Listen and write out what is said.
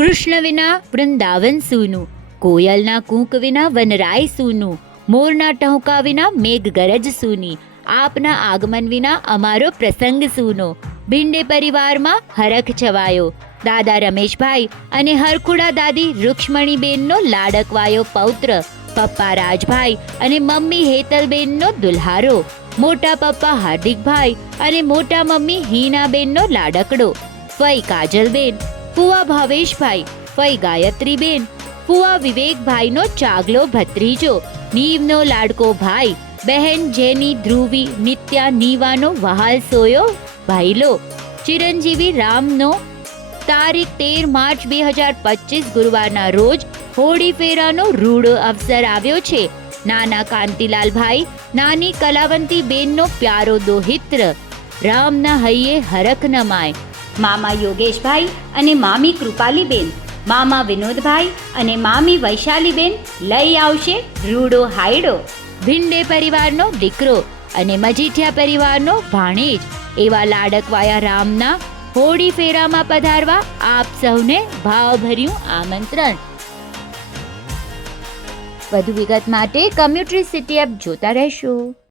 કૃષ્ણ વિના વૃંદાવન સૂનું, કોયલના કૂંક વિના વનરાય સૂનું, મોરના ટહુકા વિના મેઘ ગરજ સૂની, આપના આગમન વિના અમારો પ્રસંગ સૂનો. ભીંડે પરિવારમાં હરખ છવાયો. દાદા રમેશભાઈ અને હરખુડા દાદી રૂક્ષ્મણીબેનનો લાડકવાયો પૌત્ર, પપ્પા રાજભાઈ અને મમ્મી હેતલબેનનો દુલ્હારો, મોટા પપ્પા હાર્દિકભાઈ અને મોટા મમ્મી હીનાબેનનો લાડકડો, ફઈ કાજલબેન, ફુવા ભાવેશભાઈ, ફઈ ગાયત્રીબેન, ફુવા વિવેકભાઈનો ચાગલો ભત્રીજો, નીવનો લાડકો ભાઈ, બહેન જેની ધ્રુવી નિત્યા નીવાનો વહાલ સોયો ભાઈલો, ચિરંજીવી રામનો તારીખ 13 માર્ચ 2025 ગુરુવારના રોજ હોળી ફેરાનો રૂડો અવસર આવ્યો છે. નાના કાંતિલાલભાઈ, નાની કલાવંતી બેનનો પ્યારો દોહિત્ર, રામના હૈયે હરખ નમાય. મામા યોગેશભાઈ અને મામી કૃપાલીબેન, મામા વિનોદભાઈ અને મામી વૈશાલીબેન લઈ આવશે રૂડો હાયડો. ભીંડે પરિવારનો દીકરો અને મજીઠિયા પરિવારનો ભાણેજ એવા લાડકવાયા રામના હોળી ફેરામાં પધારવા આપ સૌને ભાવભર્યું આમંત્રણ. વધુ વિગત માટે કમ્યુટ્રી સિટી એપ જોતા રહેશો.